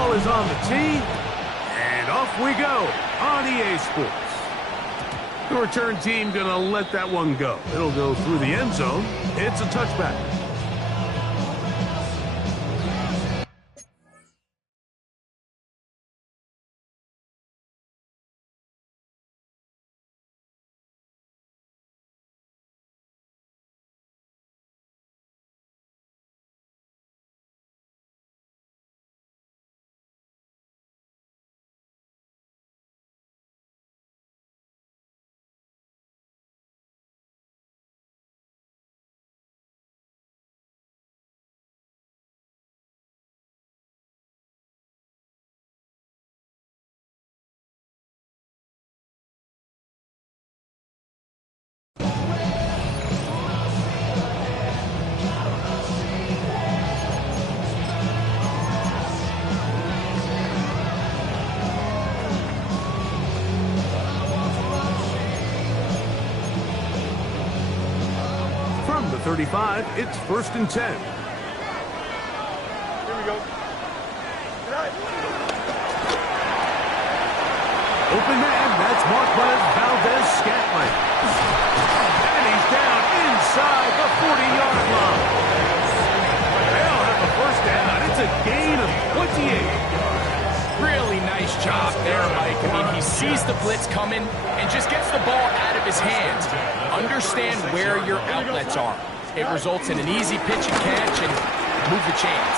ball is on the tee, and off we go on EA Sports. The return team gonna let that one go. It'll go through the end zone. It's a touchback. From the 35, it's 1st and 10. Here we go. Open man, that's Marquez Valdez-Scantling. And he's down inside the 40-yard line. They'll have a first down. It's a gain of 28. Really nice job there, Mike. I mean, he sees the blitz coming and just gets the ball out of his hands. Understand where your outlets are. It results in an easy pitch and catch and move the chains.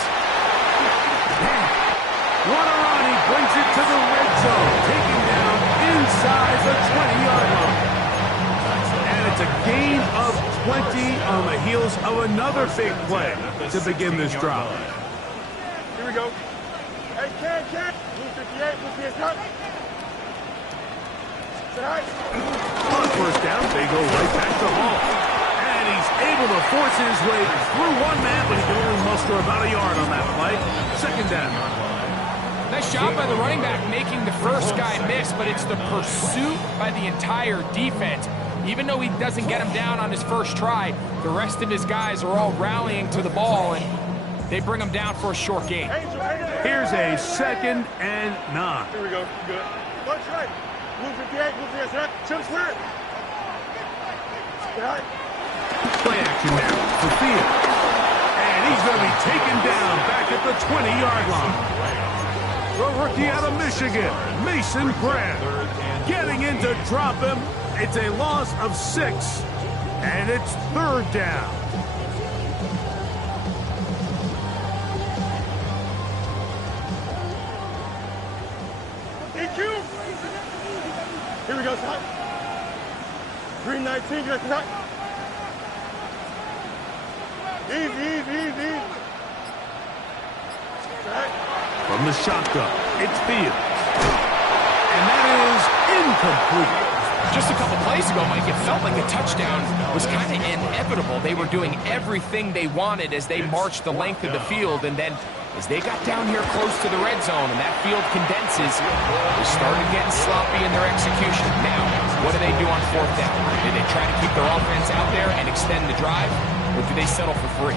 What a run. He brings it to the red zone. Taken down inside the 20-yard line. And it's a gain of 20 on the heels of another big play to begin this drive. Here we go. Hey, Ken. Move 58, move 58. On first down, they go right back to Hall. And he's able to force his way through one man, but he can only muster about a yard on that play. Second down. Nice job by the running back making the first guy miss, but it's the pursuit by the entire defense. Even though he doesn't get him down on his first try, the rest of his guys are all rallying to the ball, and they bring him down for a short gain. Here's a 2nd and 9. Here we go. Good. Punch right. Move 58, move 58. Chip clear. Play action now for Field. And he's going to be taken down back at the 20-yard line. The rookie out of Michigan, Mason Graham, getting in to drop him. It's a loss of 6, and it's 3rd down. EQ. Here we go, son. 319, let's not. Easy. From the shotgun, it's Fields. And that is incomplete. Just a couple plays ago, Mike, it felt like a touchdown was kind of inevitable. They were doing everything they wanted as they marched the length of the field, and then as they got down here close to the red zone and that field condenses, they started getting sloppy in their execution. Now, what do they do on 4th down? Do they try to keep their offense out there and extend the drive, or do they settle for 3?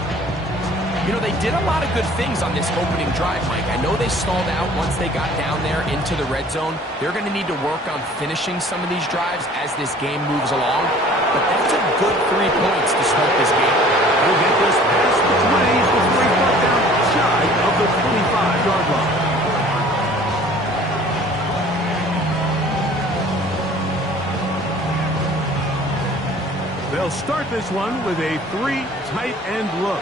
You know, they did a lot of good things on this opening drive, Mike. I know they stalled out once they got down there into the red zone. They're going to need to work on finishing some of these drives as this game moves along. But that's a good 3 points to start this game. They'll get this past the 20 before he got down shy of the 25-yard line. They'll start this one with a 3 tight end look.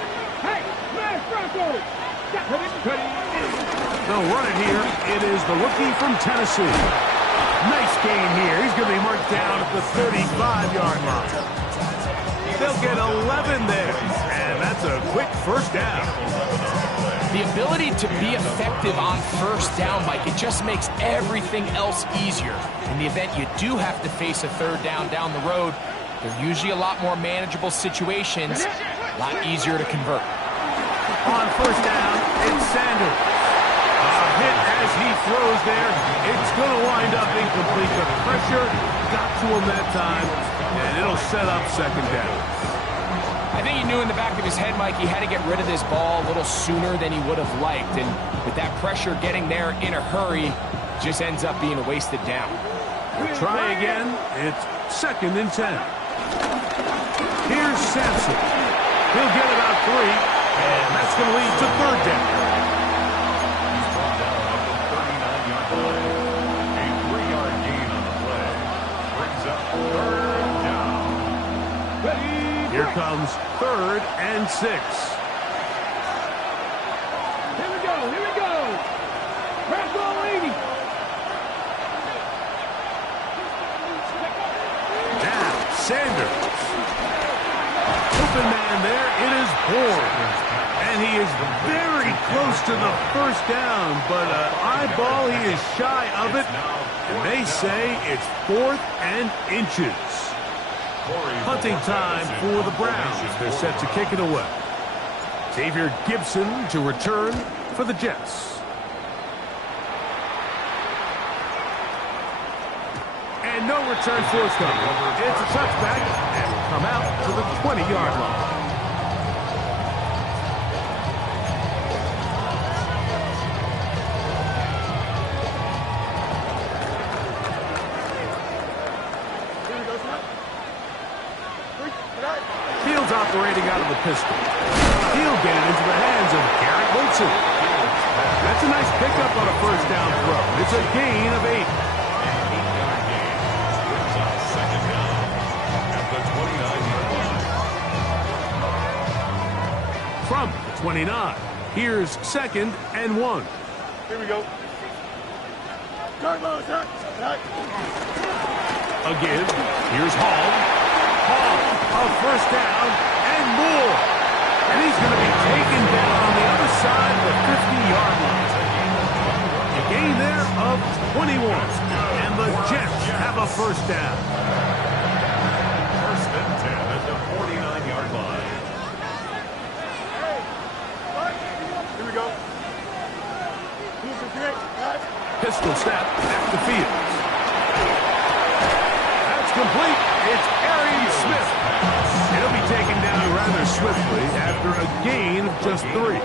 They'll run it here. It is the rookie from Tennessee. Nice gain here. He's going to be marked down at the 35-yard line. They'll get 11 there, and that's a quick first down. The ability to be effective on first down, Mike, it just makes everything else easier. In the event you do have to face a 3rd down the road, they're usually a lot more manageable situations, a lot easier to convert. On first down, it's Sanders. A hit as he throws there. It's going to wind up incomplete. The pressure got to him that time, and it'll set up 2nd down. I think he knew in the back of his head, Mike, he had to get rid of this ball a little sooner than he would have liked. And with that pressure getting there in a hurry, just ends up being a wasted down. We'll try again. It's 2nd and 10. Here's Sampson. He'll get about 3, and that's going to lead to 3rd down. He's brought down at the 39-yard line. A 3-yard gain on the play. Brings up 3rd down. Here comes 3rd and 6. Here we go. Here we go. Grab ball 80. Now, Sanders. Open man there. It is Bourne. And he is very close to the 1st down, but eyeball, he is shy of it. And they say it's 4th and inches. Punting time for the Browns. They're set to kick it away. Xavier Gibson to return for the Jets. And no return forthcoming. It's a touchback and will come out to the 20-yard line. Fields operating out of the pistol. He'll get it into the hands of Garrett Wilson. That's a nice pickup on a 1st down throw. It's a gain of 8. From the 29, here's 2nd and 1. Here we go. A give. Here's Hall. Hall, a 1st down and more. And he's going to be taken down on the other side of the 50-yard line. A gain there of 21. And the Jets have a 1st down. 1st and 10 at the 49-yard line. Here we go. Pistol snap at the field. That's complete. It's Arian Smith. It'll be taken down rather swiftly after a gain of just 3.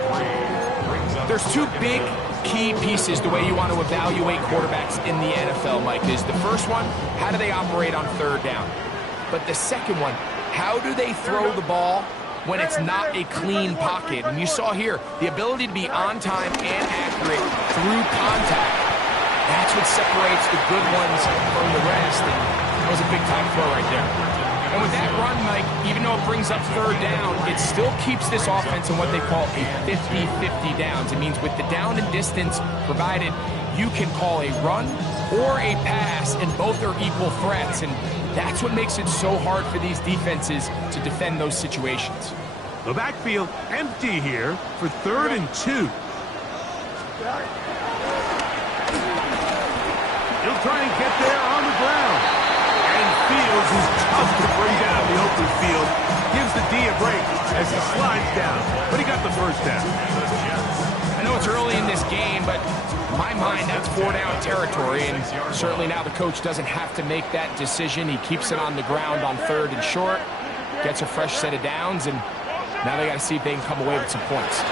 There's 2 big key pieces the way you want to evaluate quarterbacks in the NFL, Mike. Is the first one, how do they operate on 3rd down? But the second one, how do they throw the ball when it's not a clean pocket? And you saw here, the ability to be on time and accurate through contact. That's what separates the good ones from the rest. And that was a big-time throw right there. And with that run, Mike, even though it brings up 3rd down, it still keeps this offense in what they call a 50-50 downs. It means with the down and distance provided, you can call a run or a pass, and both are equal threats. And that's what makes it so hard for these defenses to defend those situations. The backfield empty here for 3rd and 2. He'll try and get there on the ground. And Fields is tough to bring down the open field. Gives the D a break as he slides down. But he got the 1st down. I know it's early in this game, but in my mind, that's 4-down territory. And certainly now the coach doesn't have to make that decision. He keeps it on the ground on 3rd and short. Gets a fresh set of downs. And now they got to see if they can come away with some points.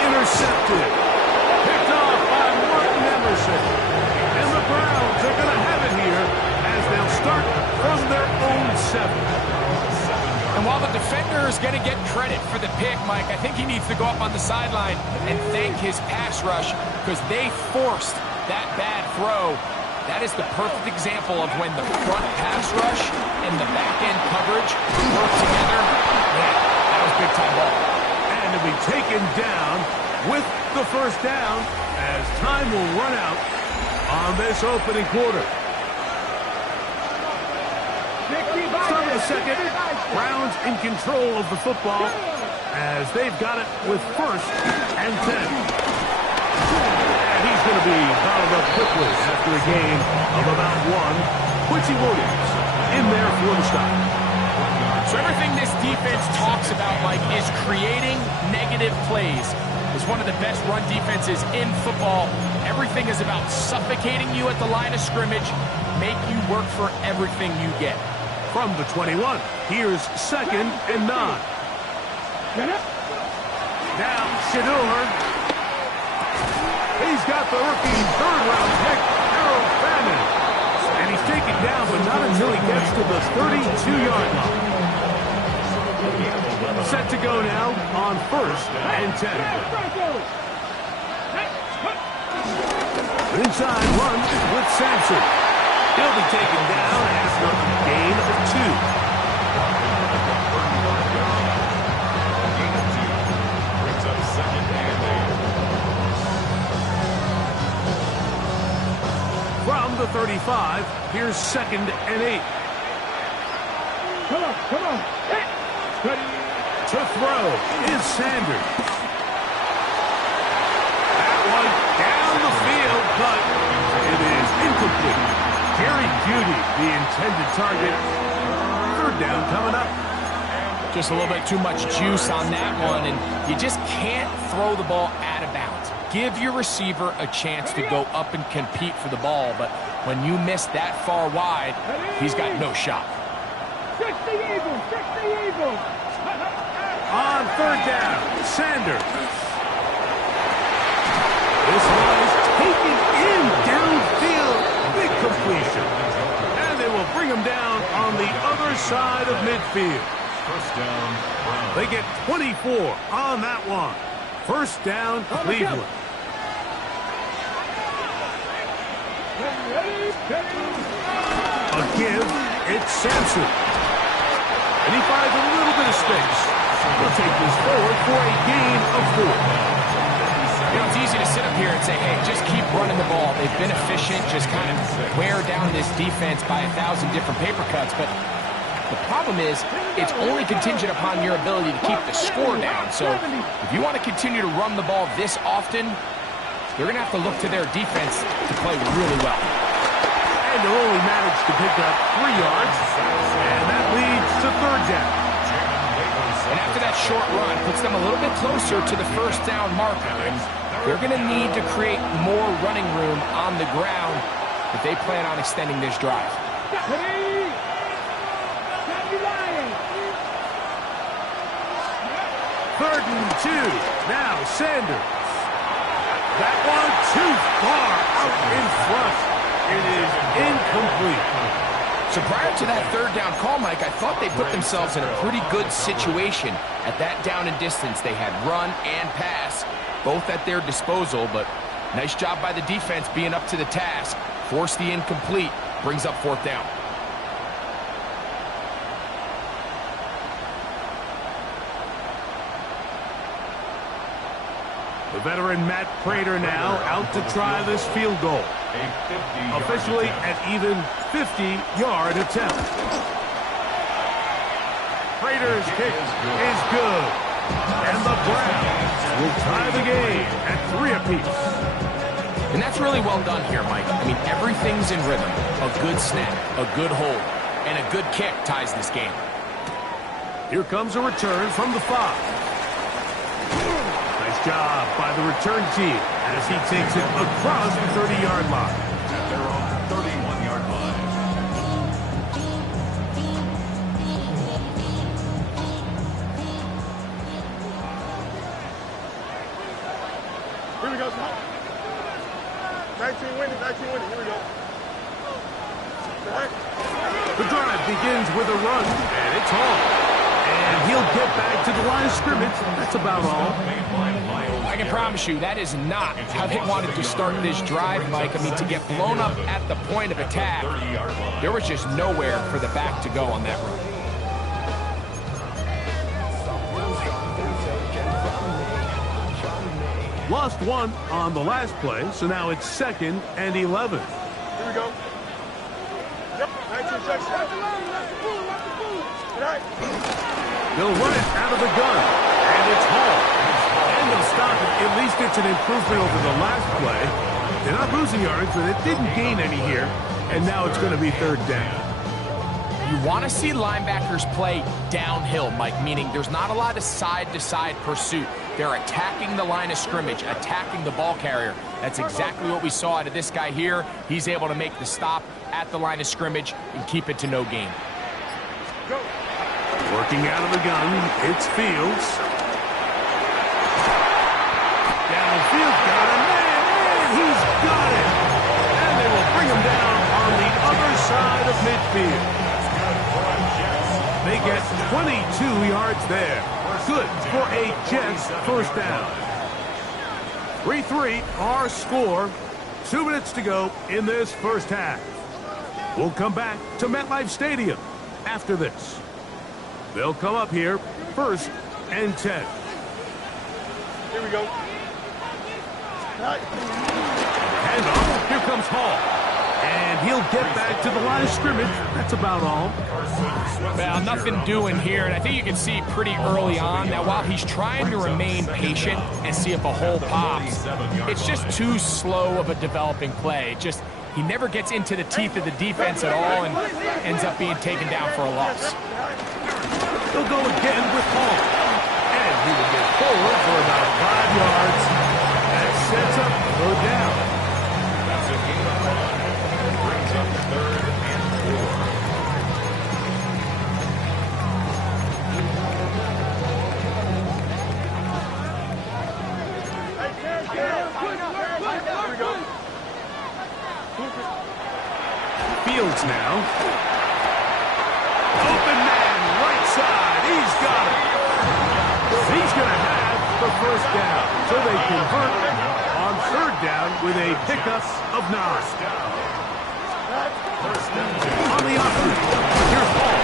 Intercepted. Picked off by Martin Emerson. And the Browns are going to have it here as they'll start from their own 7. And while the defender is going to get credit for the pick, Mike, I think he needs to go up on the sideline and thank his pass rush because they forced that bad throw. That is the perfect example of when the front pass rush and the back-end coverage work together. Yeah, that was big-time ball. And to be taken down with the 1st down as time will run out on this opening quarter. Start of the 2nd. Browns in control of the football as they've got it with 1st and 10. And he's going to be bottled up quickly after a gain of about 1. Quincy Williams in there for the stop. So everything this defense talks about, Mike, is creating negative plays. It's one of the best run defenses in football. Everything is about suffocating you at the line of scrimmage, make you work for everything you get. From the 21, here's 2nd and 9. Now, Shador. He's got the rookie third-round pick, Harold Bannon. And he's taken down, but not until he gets to the 32-yard line. Set to go now on 1st and 10. Inside run with Sampson. He'll be taken down after a gain of 2. Brings up 2nd and 8. From the 35, here's 2nd and 8. Come on. Ready. To throw is Sanders. That one down the field, but it is incomplete. Jerry Jeudy, the intended target. 3rd down coming up. Just a little bit too much juice on that one, and you just can't throw the ball out of bounds. Give your receiver a chance to go up and compete for the ball, but when you miss that far wide, he's got no shot. Fix the Eagles. On 3rd down, Sanders. This one is taken in downfield. Big completion. And they will bring him down on the other side of midfield. 1st down, Browns. They get 24 on that one. 1st down, Cleveland. A give, it's Sampson. And he finds a little bit of space. He'll take this forward for a gain of 4. You know, it's easy to sit up here and say, hey, just keep running the ball. They've been efficient, just kind of wear down this defense by 1,000 different paper cuts. But the problem is, it's only contingent upon your ability to keep the score down. So if you want to continue to run the ball this often, they're going to have to look to their defense to play really well. And they'll only manage to pick up 3 yards. And that leads to 3rd down. And after that short run, puts them a little bit closer to the 1st down marker. And they're going to need to create more running room on the ground if they plan on extending this drive. 3rd and 2. Now Sanders. That one too far out in front. It is incomplete. So prior to that 3rd down call, Mike, I thought they put themselves in a pretty good situation. At that down and distance, they had run and pass, both at their disposal, but nice job by the defense being up to the task. Force the incomplete, brings up 4th down. The veteran Matt Prater now out to try this field goal. Officially an even 50-yard attempt. Prater's kick is good. And the Browns will tie the game at 3 apiece. And that's really well done here, Mike. I mean, everything's in rhythm. A good snap, a good hold, and a good kick ties this game. Here comes a return from the 5. Nice job by the return team as he takes it across the 30-yard line. At their own 31-yard line. Here we go. 19 winning. Here we go. The drive begins with a run, and it's home. And he'll get back to the line of scrimmage. That's about all. I can promise you that is not how they wanted to start this drive, Mike. I mean, to get blown up at the point of attack, there was just nowhere for the back to go on that run. Lost 1 on the last play, so now it's 2nd and 11. Here we go. Yep, 19 seconds. They'll run it out of the gun, and it's home. And they'll stop it. At least it's an improvement over the last play. They're not losing yards, but it didn't gain any here. And now it's going to be 3rd down. You want to see linebackers play downhill, Mike, meaning there's not a lot of side-to-side pursuit. They're attacking the line of scrimmage, attacking the ball carrier. That's exactly what we saw out of this guy here. He's able to make the stop at the line of scrimmage and keep it to no gain. Working out of the gun, it's Fields. Downfield, got him, and he's got it. And they will bring him down on the other side of midfield. They get 22 yards there. Good for a Jets first down. 3-3, our score. 2 minutes to go in this first half. We'll come back to MetLife Stadium after this. They'll come up here, 1st and 10. Here we go. Handoff, here comes Hall. And he'll get back to the line of scrimmage. That's about all. Well, nothing doing here, and I think you can see pretty early on that while he's trying to remain patient and see if a hole pops, it's just too slow of a developing play. He never gets into the teeth of the defense at all and ends up being taken down for a loss. He'll go again with Hall. And he will get forward for about 5 yards. That sets up third down. That's a gain of 5. Brings up 3rd and 4. Fields now. Open man, right side. He's got it. He's going to have the first down. So they convert on third down with a pickup of 9. On the offense, here's Hall.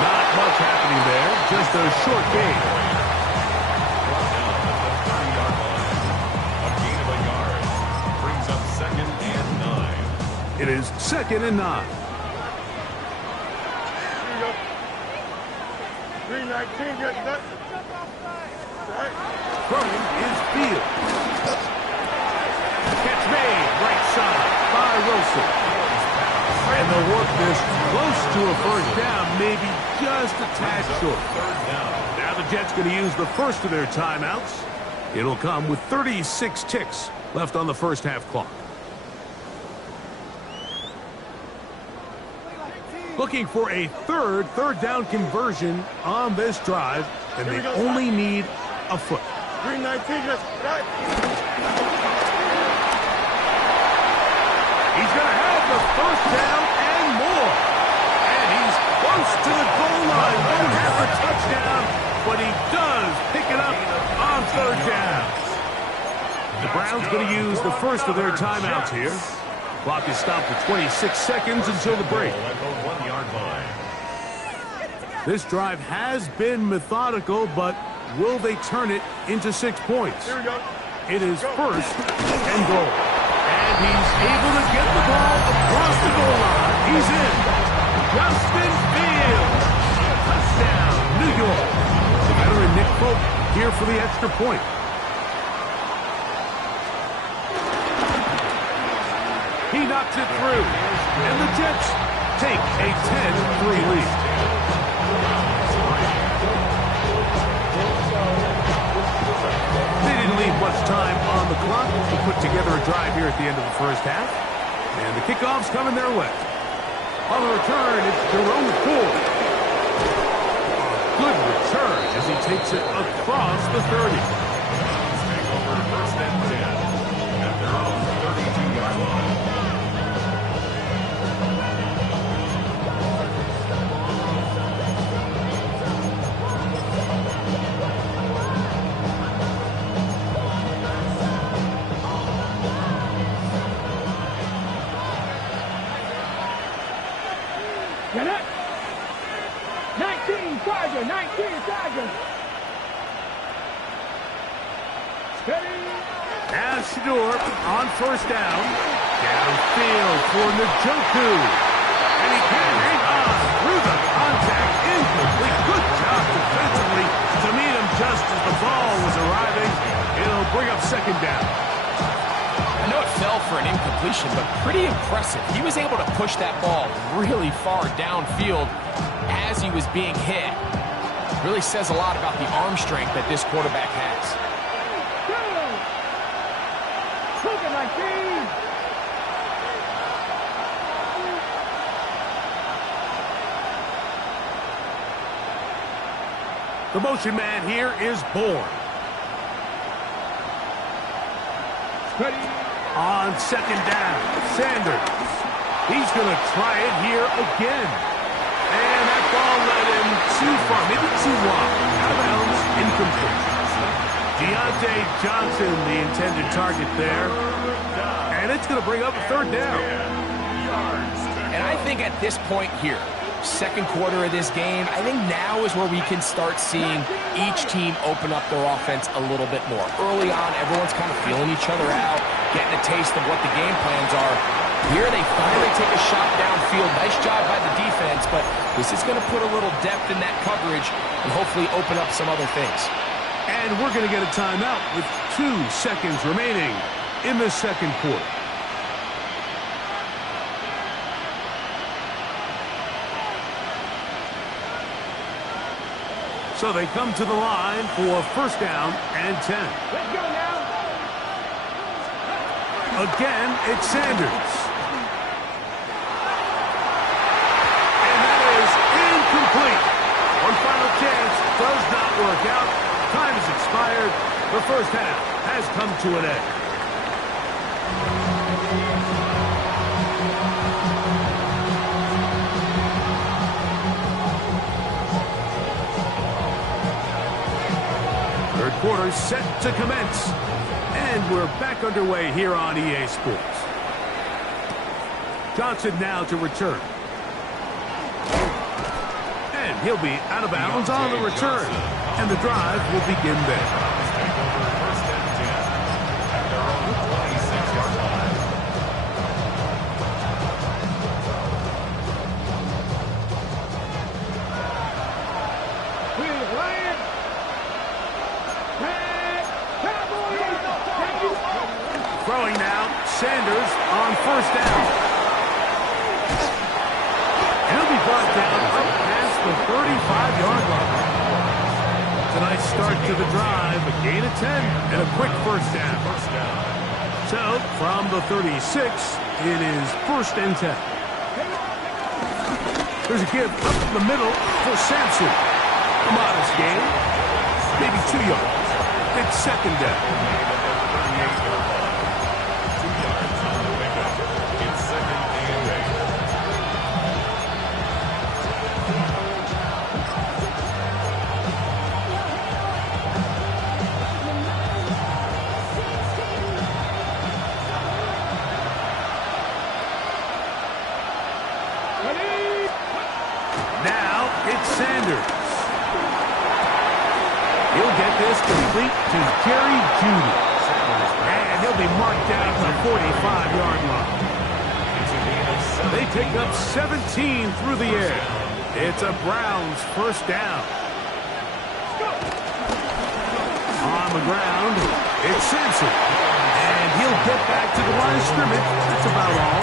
Not much happening there. Just a short gain. A gain of a yard. Brings up 2nd and 9. It is 2nd and 9. 319, get that. Throwing is Fields. Catch made, right side by Wilson. And they'll work this close to a first down, maybe just a tad short. Now the Jets going to use the first of their timeouts. It'll come with 36 ticks left on the first half clock. Looking for a third down conversion on this drive, and they only need a foot. 319, let's go. He's going to have the first down and more. And he's close to the goal line. Won't have the touchdown, but he does pick it up on third down. The Browns going to use the first of their timeouts here. Clock is stopped for 26 seconds until the break. This drive has been methodical, but will they turn it into 6 points? Here we go. It is 1st and goal. And he's able to get the ball across the goal line. He's in. Justin Fields. Touchdown, New York. The veteran Nick Pope here for the extra point. He knocks it through. And the Jets take a 10-3 lead. They didn't leave much time on the clock to put together a drive here at the end of the first half. And the kickoff's coming their way. On the return, it's Jerome Ford. Good return as he takes it across the 30. Take over 1st and 10 at their own 32-yard line. Get it. 19 Tiger. Steady. Now Shador on first down. Downfield for Njoku. And he can hang on through the contact. Incomplete. Good job defensively to meet him just as the ball was arriving. It'll bring up 2nd down. I know it fell for an incompletion, but pretty impressive. He was able to push that ball really far downfield as he was being hit. Really says a lot about the arm strength that this quarterback has. The motion man here is Bourne. On second down, Sanders. He's going to try it here again. And that ball led him too far, maybe too wide. Out of bounds, incomplete. Deontay Johnson, the intended target there. And it's going to bring up a third down. And I think at this point here, second quarter of this game, I think now is where we can start seeing each team open up their offense a little bit more. Early on, everyone's kind of feeling each other out, getting a taste of what the game plans are. Here they finally take a shot downfield. Nice job by the defense, but this is going to put a little depth in that coverage and hopefully open up some other things. And we're going to get a timeout with 2 seconds remaining in the second quarter. So they come to the line for first down and 10. Let's go now. Again, it's Sanders. And that is incomplete. One final chance does not work out. Time has expired. The first half has come to an end. Third quarter set to commence. And we're back underway here on EA Sports. Johnson now to return. And he'll be out of bounds on the return. And the drive will begin there. Throwing now, Sanders on first down. He'll be brought down up past the 35-yard line. It's a nice start to the drive, a gain of 10, and a quick first down. So, from the 36, it is first and 10. There's a give up the middle for Sampson. A modest gain, maybe 2 yards. It's second down. Now it's Sanders. He'll get this complete to Jerry Jeudy. And he'll be marked down to the 45-yard line. They pick up 17 through the air. It's a Browns first down. On the ground, it's Sampson. And he'll get back to the line of scrimmage. That's about all.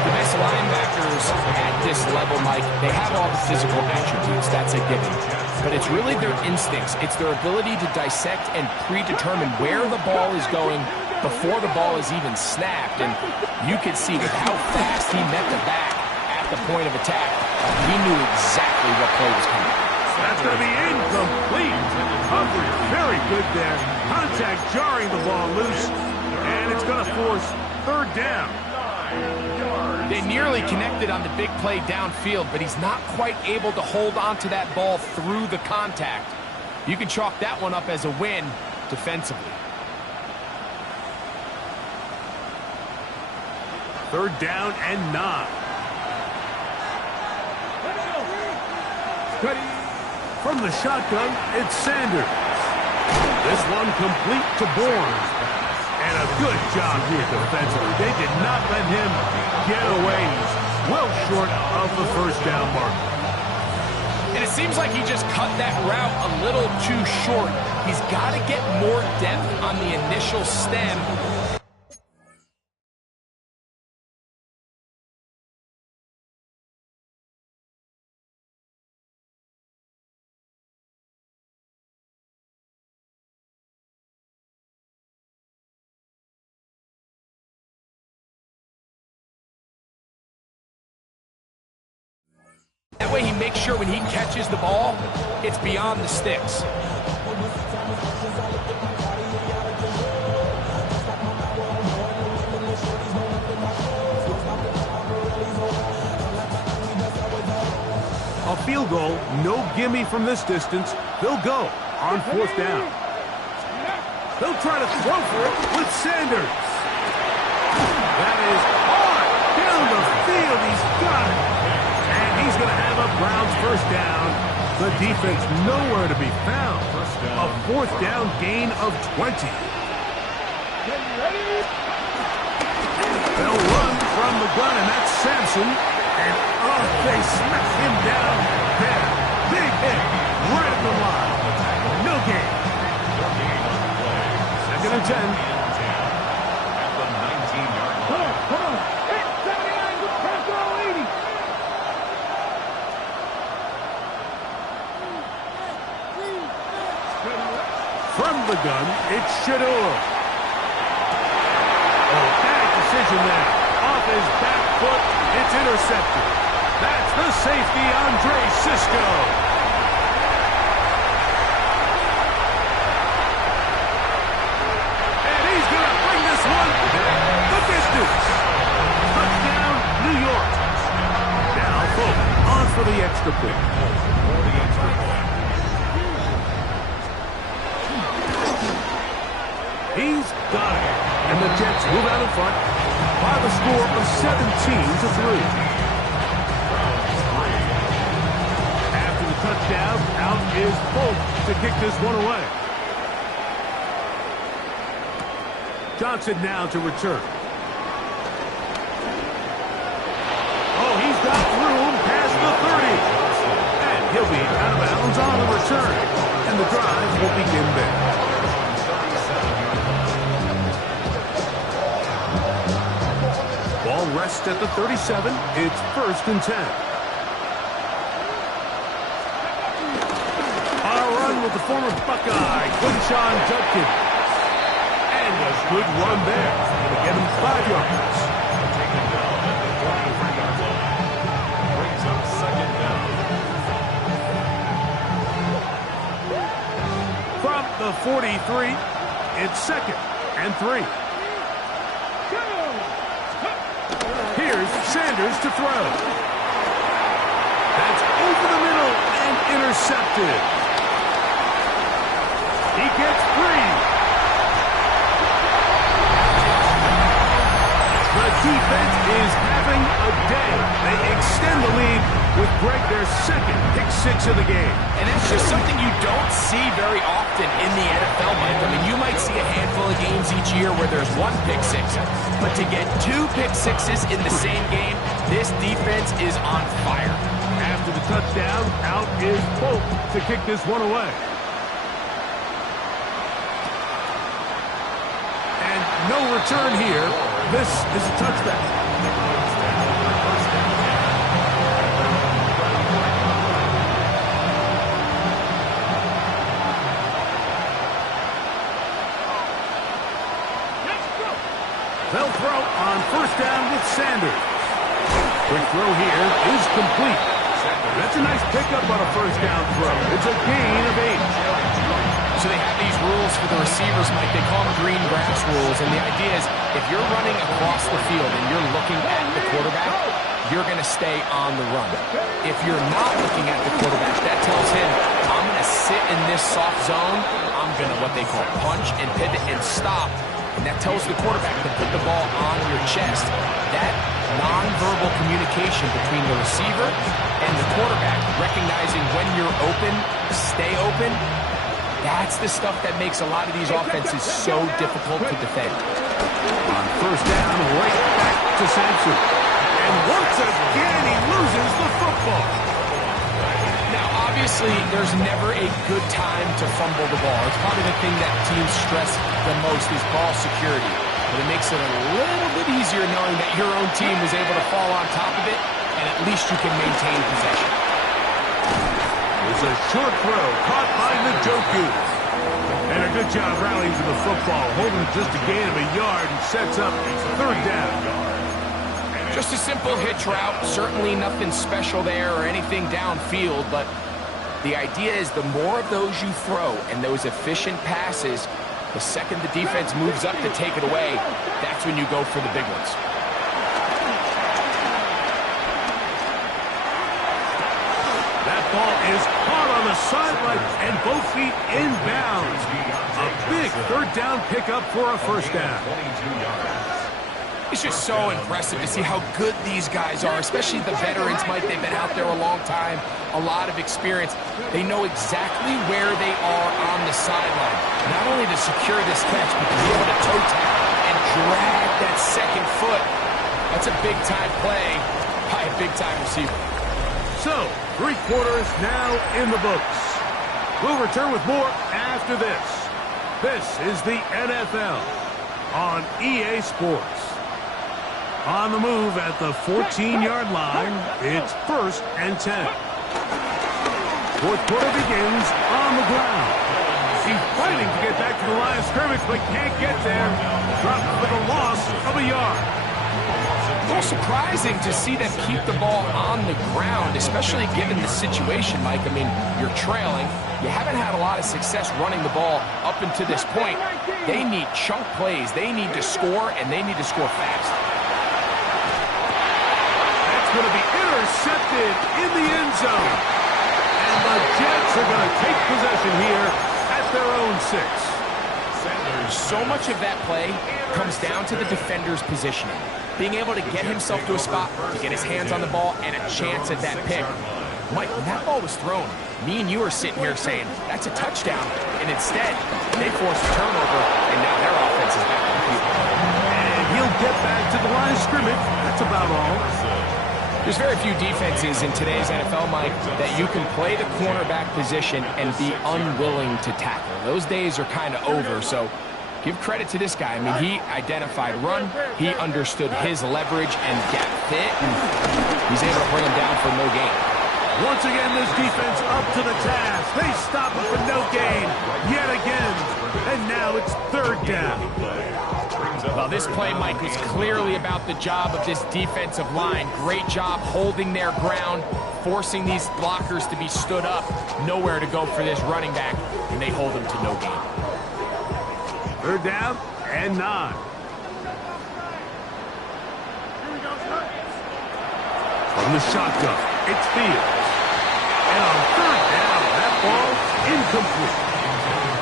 The best linebackers at this level, Mike, they have all the physical attributes. That's a given. But it's really their instincts. It's their ability to dissect and predetermine where the ball is going before the ball is even snapped. And you could see with how fast he met the back at the point of attack, he knew exactly what play was coming. That's going to be incomplete. Coverage very good there. Contact jarring the ball loose. And it's going to force third down. They nearly connected on the big play downfield, but he's not quite able to hold on to that ball through the contact. You can chalk that one up as a win defensively. Third down and 9. From the shotgun, it's Sanders. This one complete to Bourne. And a good job here defensively. They did not let him get away. Well short of the first down mark. And it seems like he just cut that route a little too short. He's got to get more depth on the initial stem. That way he makes sure when he catches the ball, it's beyond the sticks. A field goal, no gimme from this distance. They'll go on 4th down. They'll try to throw for it with Sanders. That is hard down the field. He's got it. And he's going to have a Browns 1st down. The defense nowhere to be found. A 4th down gain of 20. They'll run from the gun, and that's Sampson. And, oh, they smack him down there. Big hit right at the line. No gain. 2nd and 10. At the 19-yard line. Come on. Hit 79. Good pass to all 80. From the gun, it's Shador. Oh, bad decision there. Off his back foot, it's intercepted. That's the safety, Andre Cisco. And he's going to bring this one the distance. Touchdown, New York. Now, folks, on for the extra point. He's got it. And the Jets move out in front by the score of 17-3. After the touchdown, out is Polk to kick this one away. Johnson now to return. Oh, he's got room past the 30. And he'll be out of bounds on the return. And the drive will begin there. Ball rests at the 37. It's 1st and 10. A run with the former Buckeye, Quinshon Judkins. And a good run there to get him 5 yards. Taken down at the 43-yard line. Brings up 2nd down. From the 43, it's 2nd and 3. Here's Sanders to throw. That's over the middle and intercepted. He gets free. The defense is having a day. They extend the lead with Greg their 2nd pick-6 of the game. And that's just something you don't see very often in the NFL, Mike. I mean, you might see a handful of games each year where there's 1 pick-6. But to get 2 pick-6s in the same game, this defense is on fire. After the touchdown, out is Polk to kick this one away. And no return here. This is a touchback. They'll throw on 1st down with Sanders. Quick throw here is complete. That's a nice pickup on a 1st down throw. It's a gain of 8. So they have these rules for the receivers, Mike. They call them green grass rules. And the idea is if you're running across the field and you're looking at the quarterback, you're going to stay on the run. If you're not looking at the quarterback, that tells him, I'm going to sit in this soft zone. I'm going to what they call punch and pivot and stop. And that tells the quarterback to put the ball on your chest. That nonverbal communication between the receiver and the quarterback, recognizing when you're open, stay open, that's the stuff that makes a lot of these offenses so difficult to defend. On 1st down, right back to Sampson. And once again, he loses the football. Now, obviously, there's never a good time to fumble the ball. It's probably the thing that teams stress the most is ball security. But it makes it a little bit easier knowing that your own team was able to fall on top of it, and at least you can maintain possession. It's a short throw caught by Njoku. And a good job rallying to the football, holding just a gain of a yard and sets up 3rd down. Just a simple hitch route. Certainly nothing special there or anything downfield, but the idea is the more of those you throw and those efficient passes, the second the defense moves up to take it away, that's when you go for the big ones. That ball is caught on the sideline and both feet inbounds. A big third down pickup for a first down. It's just so impressive to see how good these guys are, especially the veterans, Mike. They've been out there a long time, a lot of experience. They know exactly where they are on the sideline. Not only to secure this catch, but to be able to toe tap and drag that second foot. That's a big-time play by a big-time receiver. So, 3 quarters now in the books. We'll return with more after this. This is the NFL on EA Sports. On the move at the 14-yard line, it's 1st and 10. Fourth quarter begins on the ground. He's fighting to get back to the line of scrimmage, but can't get there. Dropped for the loss of a yard. A little surprising to see them keep the ball on the ground, especially given the situation, Mike. I mean, you're trailing. You haven't had a lot of success running the ball up until this point. They need chunk plays. They need to score, and they need to score fast. Going to be intercepted in the end zone. And the Jets are going to take possession here at their own 6. So much of that play comes down to the defender's positioning. Being able to get himself to a spot, to get his hands on the ball, and a chance at that pick. Mike, when that ball was thrown, me and you are sitting here saying, that's a touchdown. And instead, they forced a turnover, and now their offense is back on the field. And he'll get back to the line of scrimmage. That's about all. There's very few defenses in today's NFL, Mike, that you can play the cornerback position and be unwilling to tackle. Those days are kind of over, so give credit to this guy. I mean, he identified run, he understood his leverage and gap fit, and he's able to bring him down for no gain. Once again, this defense up to the task. They stop it for no gain yet again, and now it's 3rd down. Well, this play, Mike, was clearly about the job of this defensive line. Great job holding their ground, forcing these blockers to be stood up. Nowhere to go for this running back, and they hold him to no gain. 3rd down and 9. From the shotgun, it's Fields. And on 3rd down, that ball incomplete.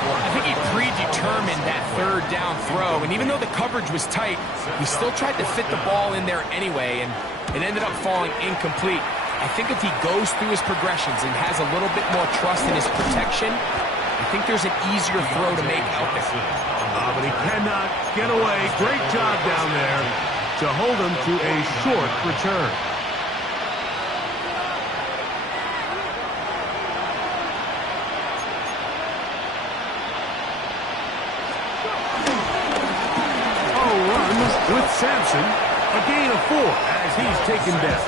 I think he predetermined that 3rd down throw, and even though the coverage was tight, he still tried to fit the ball in there anyway, and it ended up falling incomplete. I think if he goes through his progressions and has a little bit more trust in his protection, I think there's an easier throw to make out there. But he cannot get away. Great job down there to hold him to a short return. With Sampson, a gain of 4 as he's taken down.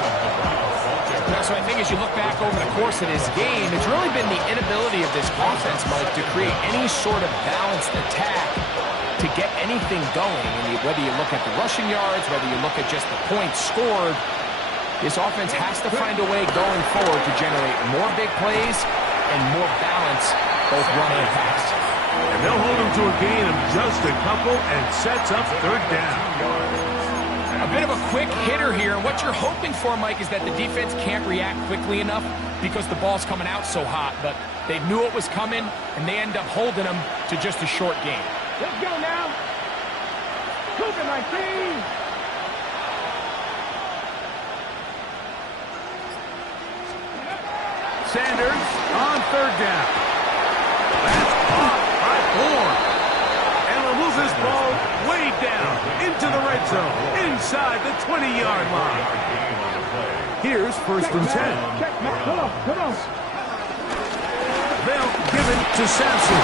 Now, so I think as you look back over the course of this game, it's really been the inability of this offense, Mike, to create any sort of balanced attack to get anything going. And whether you look at the rushing yards, whether you look at just the points scored, this offense has to find a way going forward to generate more big plays and more balance, both run and pass. And they'll hold him to a gain of just a couple and sets up 3rd down. A bit of a quick hitter here, and what you're hoping for, Mike, is that the defense can't react quickly enough because the ball's coming out so hot, but they knew it was coming, and they end up holding him to just a short gain. Let's go now. Cougar 19. Sanders on 3rd down. That's caught by Bourne. And will move this ball way down into the red zone, inside the 20-yard line. Here's 1st and 10. Come on. They'll give it to Sampson.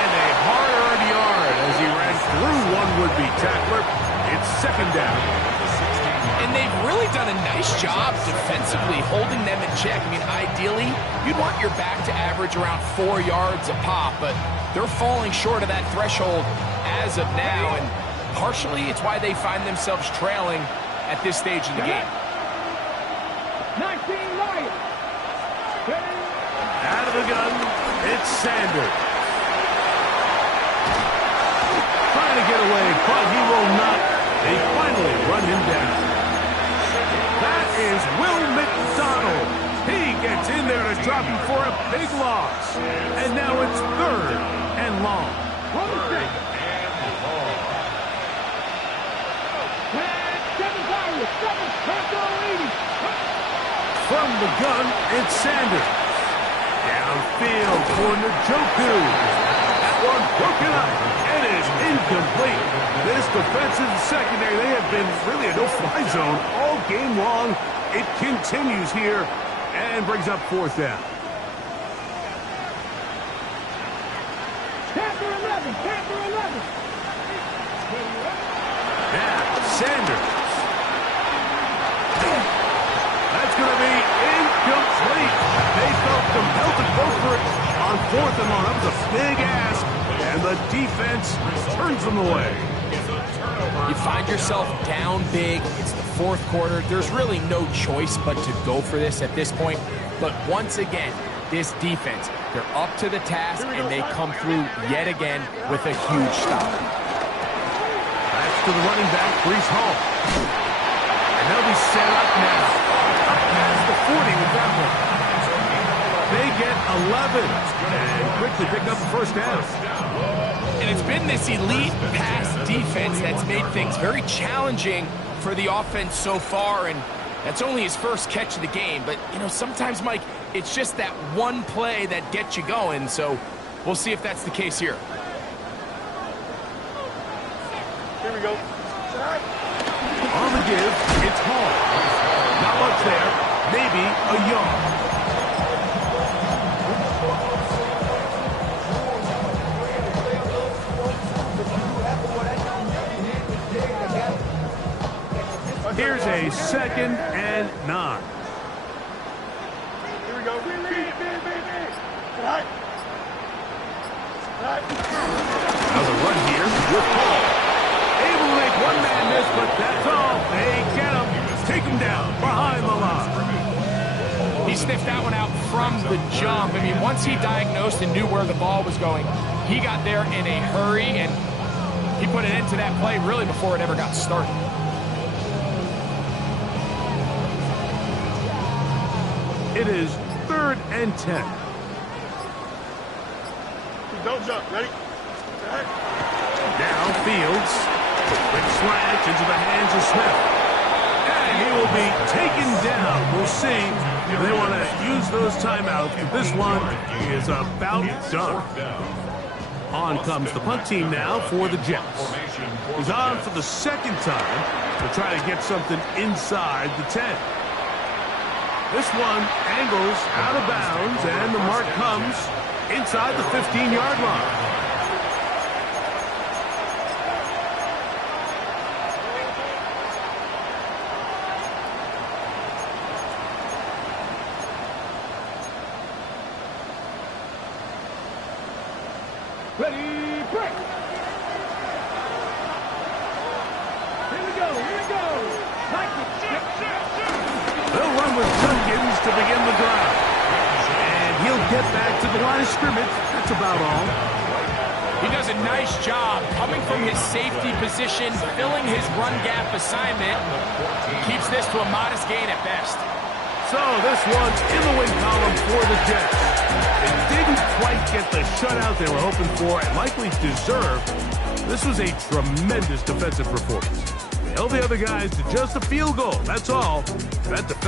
And a hard-earned yard as he ran through one would-be tackler. It's 2nd down. And they've really done a nice job defensively holding them in check. I mean, ideally, you'd want your back to average around 4 yards a pop, but they're falling short of that threshold as of now, and partially it's why they find themselves trailing at this stage in the game. 19 Lions. Out of the gun, it's Sanders. Trying to get away, but he will not. They finally run him down. That is Will McDonald. He gets in there to drop him for a big loss. And now it's 3rd and long. From the gun, it's Sanders. Downfield for Njoku. That one broken up and is incomplete. This defensive secondary, they have been really a no-fly zone all game long. It continues here and brings up 4th down. Panther 11. Now, Sanders. That's going to be incomplete. They felt compelled to go for it on 4th and long. That was a big ask, and the defense turns them away. You find yourself down big. It's the 4th quarter. There's really no choice but to go for this at this point. But once again, this defense, they're up to the task, and they come through yet again with a huge stop. That's to the running back, Breece Hall. And they'll be set up now. Up past the 40 with that one. They get 11 and quickly pick up the 1st down. And it's been this elite pass defense that's made things very challenging for the offense so far, and that's only his first catch of the game. But, you know, sometimes, Mike, it's just that one play that gets you going, so we'll see if that's the case here. Here we go. On the give, it's Hall. Not much there. Maybe a yard. Here's a 2nd and 9. Here we go. Now the run here with Hall. Able to make one man miss, but that's all. They get him. Take him down behind the line. He sniffed that one out from the jump. I mean, once he diagnosed and knew where the ball was going, he got there in a hurry, and he put an end to that play really before it ever got started. It is 3rd and 10. Don't jump. Ready? Downfields. Quick slant into the hands of Smith. And he will be taken down. We'll see if they want to use those timeouts. This one is about done. On comes the punt team now for the Jets. He's on for the 2nd time to try to get something inside the 10. This one angles out of bounds, and the mark comes inside the 15-yard line. Ready, break. Here we go. Like it. They'll run with Jenkins to begin the drive. And he'll get back to the line of scrimmage. That's about all. He does a nice job coming from his safety position, filling his run gap assignment. Keeps this to a modest gain at best. So this one's in the win column for the Jets. They didn't quite get the shutout they were hoping for and likely deserved. This was a tremendous defensive performance. They held the other guys to just a field goal. That's all. That defense